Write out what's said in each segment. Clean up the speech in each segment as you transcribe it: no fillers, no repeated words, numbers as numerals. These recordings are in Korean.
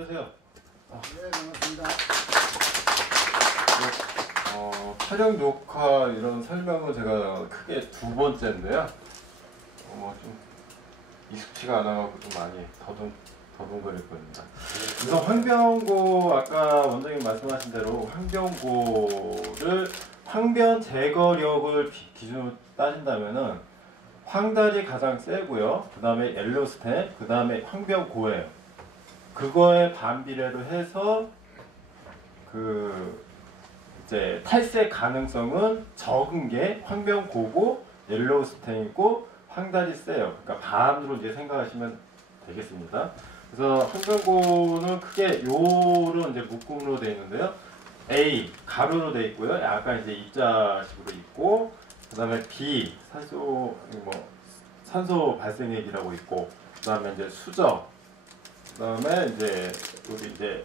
안녕하세요. 네, 반갑습니다. 촬영 녹화 이런 설명은 제가 크게 두 번째인데요. 좀 익숙치가 않아가지고 좀 많이 더듬거릴 겁니다. 우선 환경고, 아까 원장님 말씀하신 대로 환경고를 황변 제거력을 기준으로 따진다면은 황달이 가장 세고요. 그 다음에 엘로스텐, 그 다음에 황변고예요. 그거에 반비례로 해서 이제 탈색 가능성은 적은 게 황변고고 옐로우스텐이고 황달이 세요. 그러니까 반으로 이제 생각하시면 되겠습니다. 그래서 황변고는 크게 요런 이제 묶음으로 되어 있는데요. A 가로로 되어 있고요. 약간 이제 입자식으로 있고, 그 다음에 B 산소 발생액이라고 있고, 그 다음에 이제 수저, 그 다음에 이제 우리 이제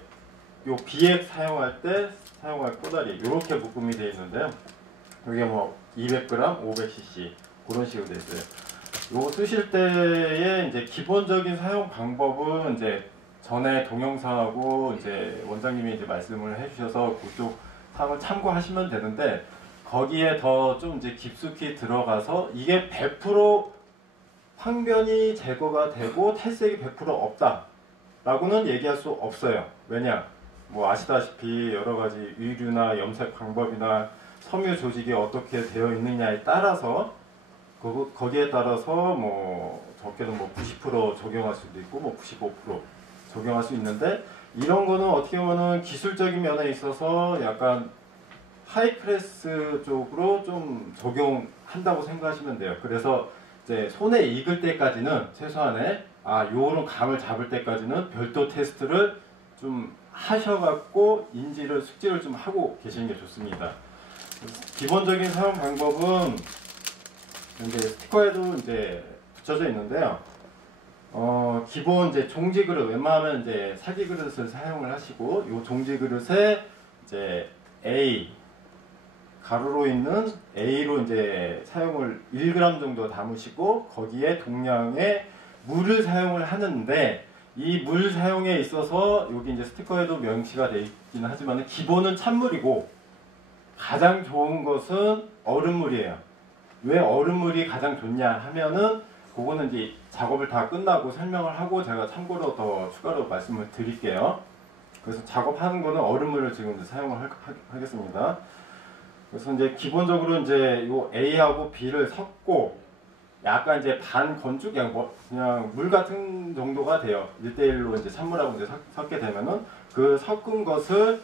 요 비액 사용할 때 사용할 꼬다리 이렇게 묶음이 되어 있는데요. 이게 뭐 200g, 500cc 그런 식으로 되어 있어요. 요거 쓰실 때의 이제 기본적인 사용 방법은 이제 전에 동영상하고 이제 원장님이 이제 말씀을 해주셔서 그쪽 사항을 참고하시면 되는데, 거기에 더 좀 이제 깊숙이 들어가서 이게 100% 황변이 제거가 되고 탈색이 100% 없다 라고는 얘기할 수 없어요. 왜냐? 뭐 아시다시피 여러 가지 의류나 염색 방법이나 섬유 조직이 어떻게 되어 있느냐에 따라서 거기에 따라서 뭐 적게는 뭐 90% 적용할 수도 있고 뭐 95% 적용할 수 있는데, 이런 거는 어떻게 보면은 기술적인 면에 있어서 약간 하이 클래스 쪽으로 좀 적용한다고 생각하시면 돼요. 그래서 이제 손에 익을 때까지는 최소한의 요런 감을 잡을 때까지는 별도 테스트를 좀 하셔갖고 숙지를 좀 하고 계시는 게 좋습니다. 기본적인 사용 방법은 이제 스티커에도 이제 붙여져 있는데요. 기본 이제 종지 그릇, 웬만하면 이제 사기 그릇을 사용을 하시고, 요 종지 그릇에 이제 A 가로로 있는 A로 이제 사용을 1g 정도 담으시고, 거기에 동량의 물을 사용을 하는데, 이 물 사용에 있어서 여기 이제 스티커에도 명시가 되어 있기는 하지만 기본은 찬물이고 가장 좋은 것은 얼음물이에요. 왜 얼음물이 가장 좋냐 하면은 그거는 이제 작업을 다 끝나고 설명을 하고 제가 참고로 더 추가로 말씀을 드릴게요. 그래서 작업하는 거는 얼음물을 지금 이제 사용을 하겠습니다. 그래서 이제 기본적으로 이제 요 A하고 B를 섞고 약간 이제 반 건축, 그냥 물 같은 정도가 돼요. 1대1로 이제 찬물하고 이제 섞게 되면은 그 섞은 것을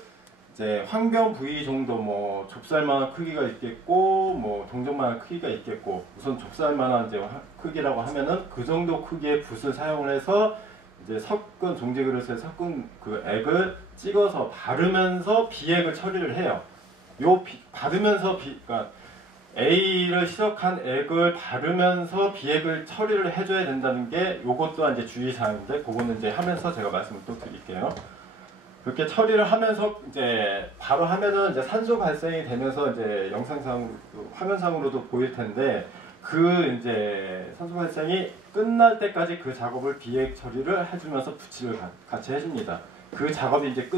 이제 황변 부위 정도, 뭐 좁쌀만한 크기가 있겠고, 뭐 동전만한 크기가 있겠고, 우선 좁쌀만한 이제 크기라고 하면은 그 정도 크기의 붓을 사용을 해서 이제 종지 그릇에 섞은 그 액을 찍어서 바르면서 비액을 처리를 해요. 그러니까 A를 시작한 액을 바르면서 비액을 처리를 해줘야 된다는 게 요것 또한 이제 주의사항인데, 그거는 이제 하면서 제가 말씀을 또 드릴게요. 그렇게 처리를 하면서 이제 바로 하면은 이제 산소 발생이 되면서 이제 영상상, 화면상으로도 보일 텐데, 이제 산소 발생이 끝날 때까지 그 작업을 비액 처리를 해주면서 붓칠을 같이 해줍니다. 그 작업이 이제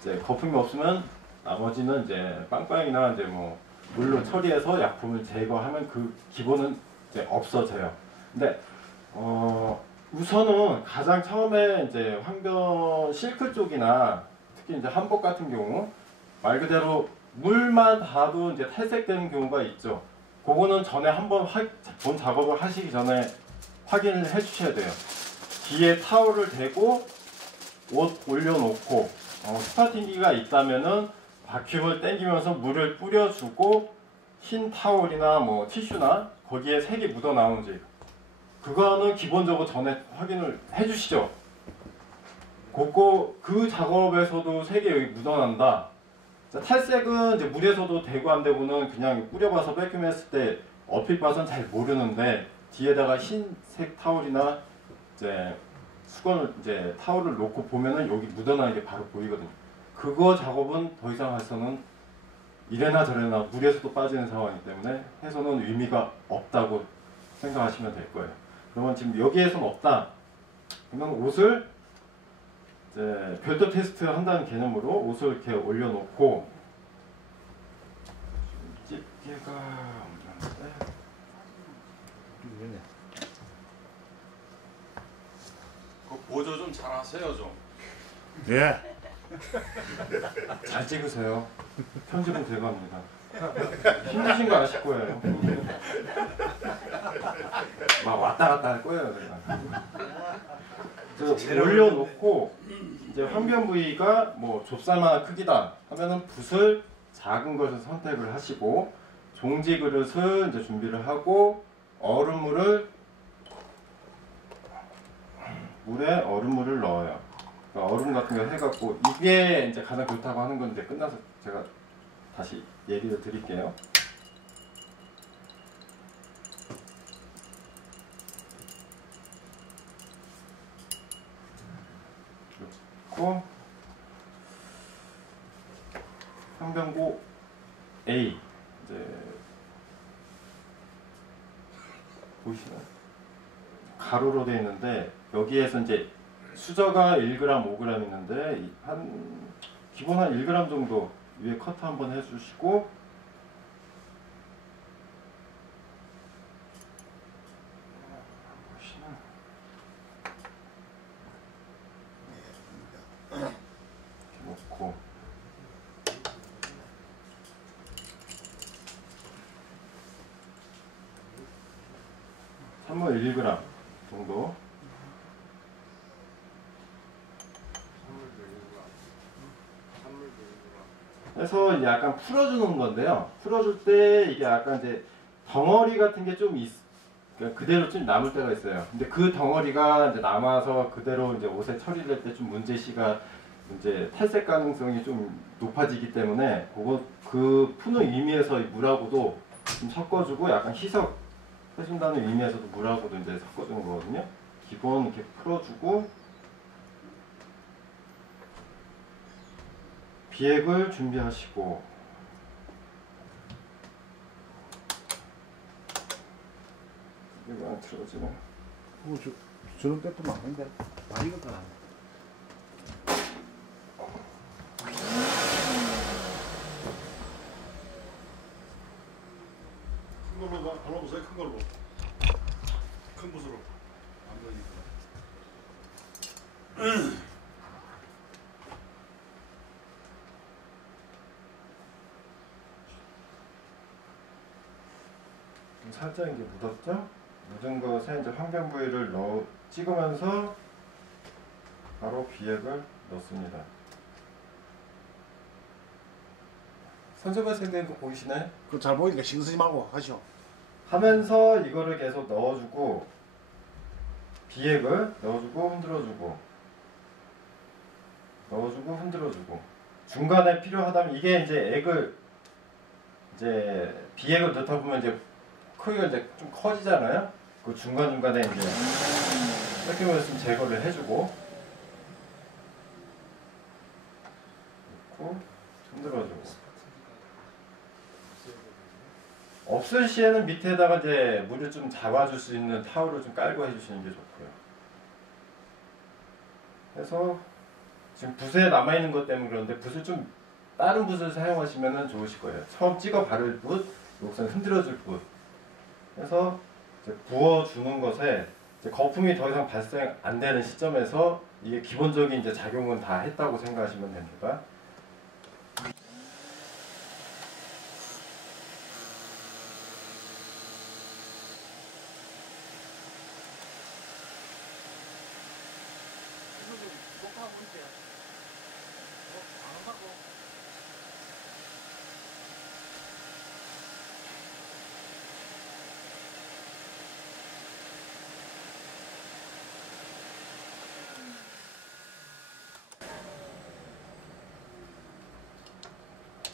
이제 거품이 없으면 나머지는 이제 빵빵이나 이제 뭐 물로 처리해서 약품을 제거하면 그 기본은 이제 없어져요. 근데 우선은 가장 처음에 이제 황변 실크 쪽이나 특히 이제 한복 같은 경우 말 그대로 물만 봐도 이제 탈색되는 경우가 있죠. 그거는 전에 한번 본 작업을 하시기 전에 확인을 해주셔야 돼요. 뒤에 타올을 대고 옷 올려놓고 스파팅기가 있다면은 바큐을 당기면서 물을 뿌려주고, 흰 타올이나 뭐 티슈나 거기에 색이 묻어 나오는지 그거는 기본적으로 전에 확인을 해주시죠. 그 작업에서도 색이 여기 묻어난다. 자, 탈색은 이제 물에서도 되고 안 되고는 그냥 뿌려봐서 백큐했을 때 얼핏 봐서는 잘 모르는데, 뒤에다가 흰색 타올이나 이제 수건을 이제 타올을 놓고 보면은 여기 묻어나는 게 바로 보이거든요. 그거 작업은 더 이상 해서는 이래나 저래나 물에서도 빠지는 상황이기 때문에 해서는 의미가 없다고 생각하시면 될 거예요. 그러면 지금 여기에서는 없다. 그러면 옷을 이제 별도 테스트 한다는 개념으로 옷을 이렇게 올려놓고 집게가 없는데 그 보조 좀 잘하세요 좀. 예. 잘 찍으세요. 편집은 돼갑니다. 힘드신 거 아실 거예요. 막 왔다 갔다 할 거예요, 제가. 올려놓고 이제 황변 부위가 뭐 좁쌀만한 크기다 하면은 붓을 작은 것을 선택을 하시고 종지 그릇을 이제 준비를 하고 물에 얼음물을 넣어요. 그러니까 얼음 같은 거 해갖고 이게 이제 가장 좋다고 하는 건데 끝나서 제가 다시 얘기를 드릴게요. 그리고 황변고 A 이제 보이시나요? 가로로 되어 있는데 여기에서 이제 수저가 1g, 5g 있는데 한 기본 한 1g 정도 위에 커트 한번 해주시고 이렇게 놓고 찬물 1g 정도 해서 약간 풀어주는 건데요. 풀어줄 때 이게 약간 이제 덩어리 같은 게 좀 그대로 좀 남을 때가 있어요. 근데 그 덩어리가 이제 남아서 그대로 이제 옷에 처리될 때 좀 문제시가 이제 탈색 가능성이 좀 높아지기 때문에 그 푸는 의미에서 물하고도 좀 섞어주고 약간 희석 해준다는 의미에서도 물하고도 이제 섞어주는 거거든요. 기본 이렇게 풀어주고 비액을 준비하시고 이거 안 틀어지네. 저런 때도 많은데. 아 이것도 안 큰 걸로 발라보세요. 큰 걸로. 큰 붓으로. 안 되니까. 살짝 이제 묻었죠? 묻은 것에 이제 황변 부위를 찍으면서 바로 비액을 넣습니다. 선생님 생긴 거 보이시나요? 그 잘 보이니까 신경 쓰지 말고 하시오. 하면서 이거를 계속 넣어주고 비액을 넣어주고 흔들어주고 중간에 필요하다면 이게 이제 비액을 넣다 보면 이제 크기가 이제 좀 커지잖아요. 그 중간중간에 이제 이렇게 보면 제거를 해주고 흔들어주고 없을 시에는 밑에다가 이제 물을 좀 잡아줄 수 있는 타올을 좀 깔고 해주시는 게 좋고요. 그래서 지금 붓에 남아있는 것 때문에 그런데 붓을 좀 다른 붓을 사용하시면 좋으실 거예요. 처음 찍어 바를 붓, 여기서는 흔들어줄 붓. 그래서 이제 부어주는 것에 이제 거품이 더 이상 발생 안 되는 시점에서 이게 기본적인 이제 작용은 다 했다고 생각하시면 됩니다.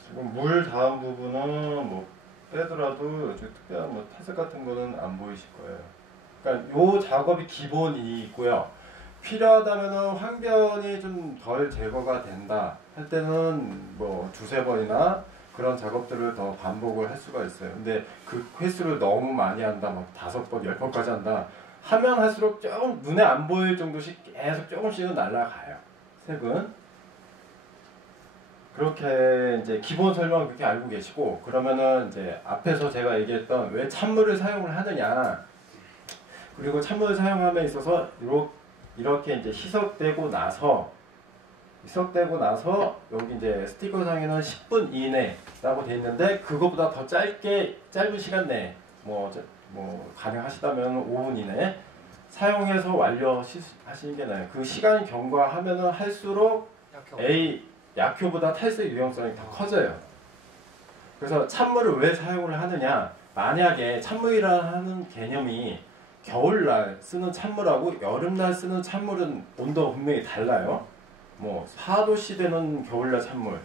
지금 물 다음 부분은 뭐 빼더라도 특별한 뭐 탈색 같은 거는 안 보이실 거예요. 그러니까 요 작업이 기본이 있고요. 필요하다면은 황변이 좀 덜 제거가 된다 할 때는 뭐 두세 번이나 그런 작업들을 더 반복을 할 수가 있어요. 근데 그 횟수를 너무 많이 한다, 막 5번, 10번까지 한다 하면 할수록 조금 눈에 안 보일 정도씩 계속 조금씩은 날아가요. 색은. 그렇게 이제 기본 설명을 그렇게 알고 계시고, 그러면은 이제 앞에서 제가 얘기했던 왜 찬물을 사용을 하느냐, 그리고 찬물을 사용함에 있어서 이렇게 이제 희석되고 나서 여기 이제 스티커상에는 10분 이내라고 돼 있는데, 그거보다 더 짧은 시간 내에 뭐 가능하시다면 5분 이내 사용해서 완료하시는 게 나아요. 그 시간 경과하면은 할수록 약효보다 탈색 유형성이 더 커져요. 그래서 찬물을 왜 사용을 하느냐, 만약에 찬물이라는 개념이 겨울날 쓰는 찬물하고 여름날 쓰는 찬물은 온도가 분명히 달라요. 뭐 4도씨 되는 겨울날 찬물,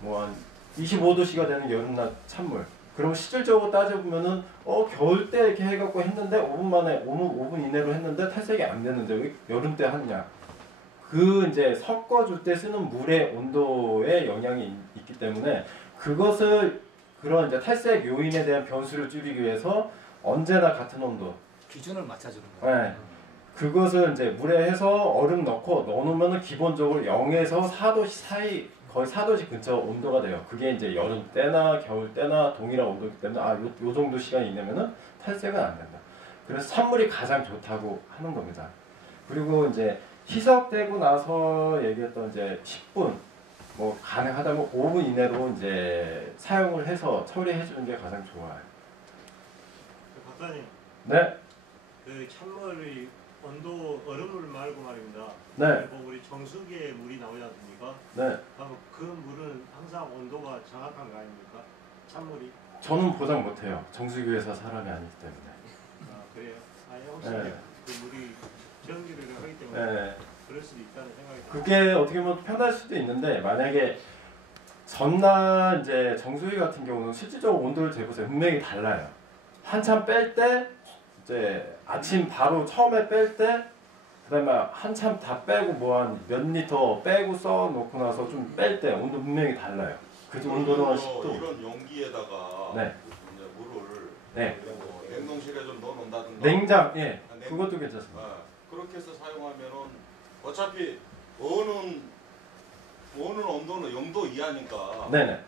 뭐 한 25도씨가 되는 여름날 찬물. 그럼 실질적으로 따져보면은 겨울 때 이렇게 해갖고 했는데 5분 이내로 했는데 탈색이 안 됐는데 왜 여름 때 하느냐? 그 이제 섞어줄 때 쓰는 물의 온도에 영향이 있기 때문에 그런 이제 탈색 요인에 대한 변수를 줄이기 위해서 언제나 같은 온도 기준을 맞춰주는 거예요. 네. 그것을 이제 물에 해서 얼음 넣어놓으면 기본적으로 0에서 4도 사이, 거의 4도씨 근처 온도가 돼요. 그게 이제 여름 때나 겨울 때나 동일한 온도이기 때문에 요 정도 시간이 있냐면은 탈색은 안 된다. 그래서 찬물이 가장 좋다고 하는 겁니다. 그리고 이제 희석되고 나서 얘기했던 이제 10분, 뭐 가능하다면 5분 이내로 이제 사용을 해서 처리해 주는 게 가장 좋아요. 박사님, 네. 그 찬물이 온도 얼음물 말고 말입니다. 네. 그리고 우리 정수기에 물이 나오지 않습니까? 네. 그럼 그 물은 항상 온도가 정확한 거 아닙니까? 찬물이? 저는 보장 못해요. 정수기에서 사람이 아니기 때문에. 아 그래요? 아니 혹시 네. 그 물이 전기를 하기 때문에 네. 그럴 수도 있다는 생각이 그게 어떻게 보면 편할 수도 있는데, 만약에 전날 이제 정수기 같은 경우는 실질적으로 온도를 재보세요. 분명히 달라요. 한참 뺄 때, 이제 아침 바로 처음에 뺄 때, 그다음에 한참 다 빼고 뭐 한 몇 리터 빼고 써 놓고 나서 좀 뺄 때 온도 분명히 달라요. 그 온도는 한 10도. 이런 용기에다가 네. 이제 물을 네. 뭐 냉동실에 좀 넣어놓는다든가. 냉장, 예, 냉- 그것도 괜찮습니다. 그렇게 해서 사용하면은 어차피 어느 온도는 0도 이하니까 네네.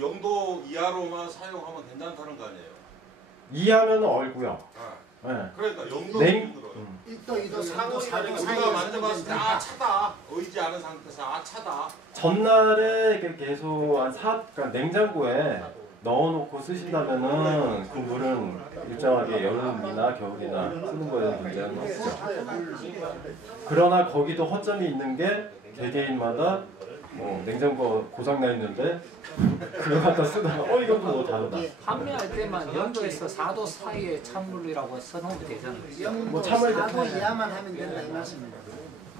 0도 이하로만 사용하면 괜찮다는 거 아니에요? 이하면 얼고요. 네. 그러니까 0도 냉- 기준으로 1도, 2도, 3도, 4도 우리가 만져봤을 때 차다 의지 않은 상태에서 차다. 전날에 계속 그러니까 냉장고에 넣어놓고 쓰신다면은 그 물은 일정하게 여름이나 겨울이나 쓰는 거에 문제는 없죠. 그러나 거기도 허점이 있는 게 개개인마다 뭐 냉장고 고장나 있는데 그거 갖다 쓰다가 이건 또 뭐 다르다. 판매할 때만 0도에서 4도 사이의 찬물이라고 써놓으면 되잖아요. 뭐 참을 4도 이하만 하면 된다 이 말씀입니다.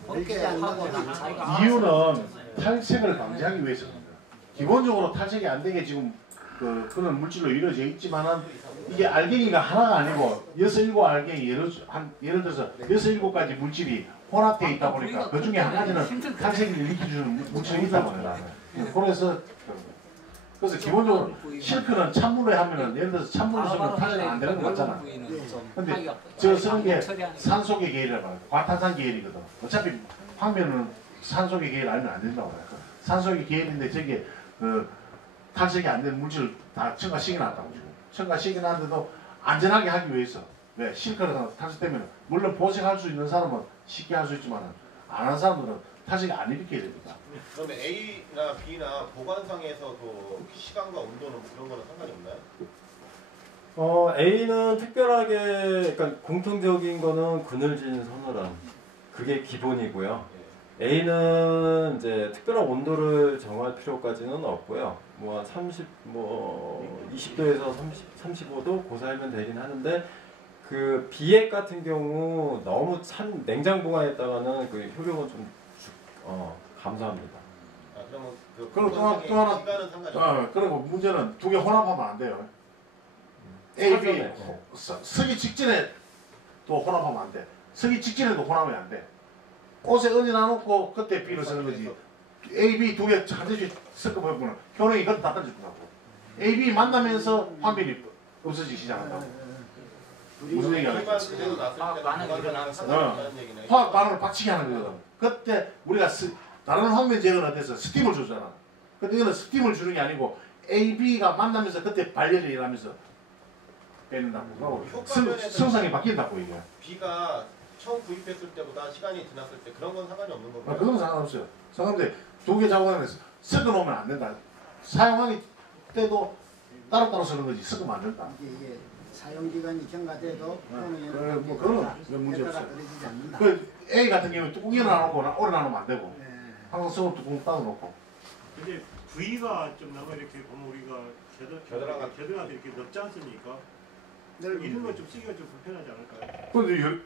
그렇게 하고 자기가 이유는 탈색을 방지하기 위해서입니다. 기본적으로 탈색이 안 되게 지금 그런 물질로 이루어져 있지만은 이게 알갱이가 하나가 아니고 6, 7 알갱이 예를 들어서 6, 7가지 물질이 혼합되어 있다 보니까 그 중에 한 가지는 탈색을 일으켜주는 물질이 있다 보니까 그래서 기본적으로 실크는 찬물에 하면은 예를 들어서 찬물로 쓰면 탈색이 안 되는 거 맞잖아. 근데 저 쓰는 게 산소계 계열이라고 해요. 과탄산 계열이거든. 어차피 황면은 산소계 계열 알면 안 된다고 해요. 산소계 계열인데 저게 탈색이 안 되는 물질을 다 첨가시켜놨다고 지금. 첨가시켜놨는데도 안전하게 하기 위해서. 왜? 실크를 탈색되면 물론 보색할 수 있는 사람은 쉽게 할 수 있지만 안 하는 사람들은 탈색이 안 일으켜야 됩니다. 그러면 A나 B나 보관상에서도 시간과 온도는 그런 거는 상관이 없나요? A는 특별하게, 그러니까 공통적인 거는 그늘진 서늘함. 그게 기본이고요. A는 이제 특별한 온도를 정할 필요까지는 없고요. 뭐 한 20도에서 35도 고사하면 되긴 하는데, 그 비액 같은 경우 너무 찬 냉장 보관했다가는 그 효력은 좀 감소합니다. 아, 그러면 그 그리고 또 하나 시간은 상관이 없나요? 그리고 문제는 두 개 혼합하면 안 돼요. A, B 사전에. 쓰기 직전에 또 혼합하면 안 돼. 쓰기 직전에도 혼합하면 안 돼. 옷에 얹어놔놓고 그때 B를 쓰는 거지. A, B 두 개 한대씩 섞어보면 효능이 그것도 다 떨어질 거라고. A, B 만나면서 환멸이 없어지기 시작한다고. 무슨 얘기야? 일반 그대로 놨을 때는 반응이 보관상은 일어나면서. 상관이 없다는 얘기네. 화학 반응을 빡치게 하는 거거든. 그때 우리가 다른 황면 제거는 어때서 스팀을 주잖아. 근데 이거는 스팀을 주는 게 아니고 A, B가 만나면서 그때 발열이 일어나면서 빼낸다고. 성상이 바뀐다고 이게. B가 처음 구입했을 때보다 시간이 지났을 때 그런 건 상관이 없는 건가요? 그건 상관없어요. 상관없는데 두 개 작업 안에서 섞어 놓으면 안 된다. 사용하기 때도 따로따로 쓰는 거지 섞으면 안 된다. 이게 사용 기간이 경과돼도 뭐 그런 문제 없어요. 떨어지지 않는다. 그 A 같은 경우는 뚜껑이 놔놓고 오래 놔놓으면 안 되고 네. 항상 썩은 뚜껑 따로 근데 V가 좀 나가 이렇게 보면 우리가 겨드랑이 이렇게 넓지 않습니까? 이런 거 좀 쓰기가 좀 불편하지 않을까요? 근데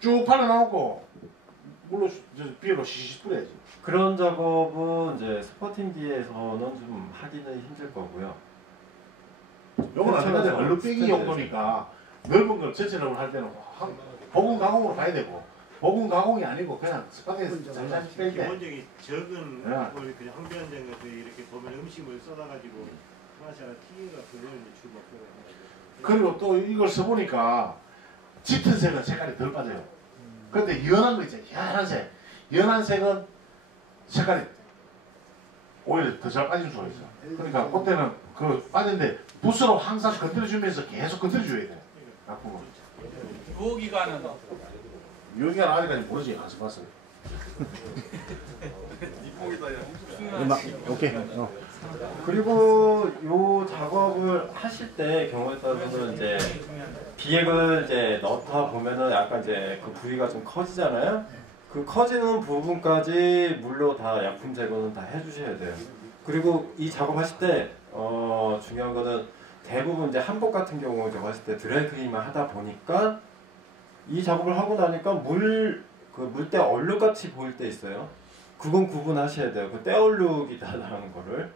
쭉 팔아놔놓고 물로 비로 시시 뿌려야지. 그런 작업은 이제 스퍼팅기에서는 좀 하기는 힘들 거고요. 요건 안 되는데 얼룩 빼기 용도니까 넓은 걸 전체적으로 할 때는 보금 가공으로 가야 되고 보금 가공이 아니고 그냥 스파게티 잘잘 뺄 때. 기본적인 적은 네. 걸 그냥 항변장에서 이렇게 보면 음식물 써놔가지고 하나씩 하나 튀기가 그걸 이제 주 먹고. 그리고 또 이걸 써보니까 짙은 색은 색깔이 덜 빠져요. 근데 연한 거 있잖아요. 연한 색. 연한 색은 색깔이 오히려 더 잘 빠질 수가 있어. 그러니까 그때는 그 빠진데 붓으로 항상 건드려주면서 계속 건드려줘야 돼. 앞으로. 유효기간은 여기가 아직까지 모르지. 안 써봤어요. 오케이. 그리고 요 작업을 하실 때 경우에 따라서는 이제 비액을 이제 넣다 보면은 약간 이제 그 부위가 좀 커지잖아요. 그 커지는 부분까지 물로 다 약품 제거는 다 해주셔야 돼요. 그리고 이 작업하실 때 중요한 거는 대부분 이제 한복 같은 경우 저거 하실 때 드라이클리닝만 하다 보니까 이 작업을 하고 나니까 물때 얼룩같이 보일 때 있어요. 그건 구분하셔야 돼요. 그 때 얼룩이다라는 거를.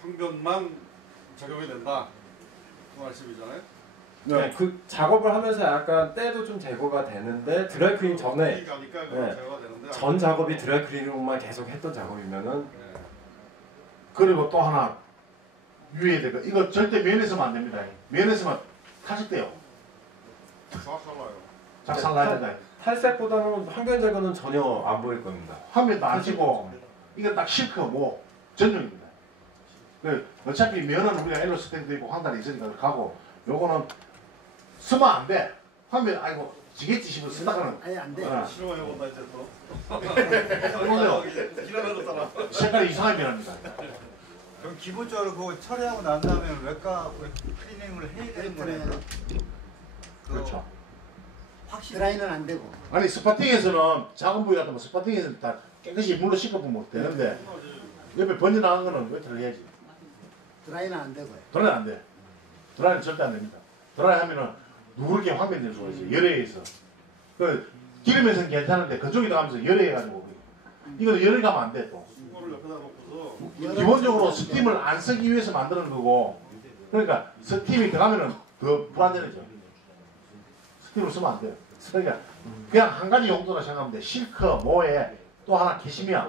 항변만 적용이 된다. 그 말씀이잖아요. 네, 그 작업을 하면서 약간 때도 좀 제거가 되는데 드라이클리닝 전에 가니까 네. 제거가 되는데 전 작업이 드라이클리닝만 계속 했던 작업이면은 그리고 또 하나 유의해야 될 거. 이거 절대 면에서만 안 됩니다. 면에서만 타실대요. 정확하나요? 작살 나야 된다. 탈색보다는 항변 제거는 전혀 안 보일 겁니다. 화면도 안 찍고 이거 딱 실크 뭐 전용입니다. 그 어차피 면은 우리가 엘로스텐도 있고 황달이 있으니까 가고 요거는 쓰면 안 돼. 화면 아이고 지겠지 싶어 쓰다가는 아예 안 돼. 실험해본다 이제 또. 그러면 기다려줬잖아. 색깔이 이상하게 변합니다. 그럼 기본적으로 그거 처리하고 난 다음에 외과 클리닝을 해야 되는 거네요. 그렇죠. 확실히 드라이는 안 되고. 아니 스파팅에서는 작은 부위 같으면 스파팅에서는 다 깨끗이 물로 씻어보면 되는데 옆에 번져 나간 거는 외투를 해야지. 드라이는 안 되고요. 드라이 안 돼. 드라이는 절대 안 됩니다. 드라이 하면은 누렇게 화면될 수가 있어요. 열에 있어. 그 기름에서는 괜찮은데 그쪽이 들어가면서 열에 해가지고 이거 열에 가면 안 돼 또. 이거를 옆에다 놓고서 기본적으로 스팀을 안 쓰기 위해서 만드는 거고 그러니까 스팀이 들어가면은 더 불안전해져. 스팀을 쓰면 안 돼요. 그러니까 그냥 한 가지 용도로 생각하면 돼. 실크, 모에 또 하나 캐시미아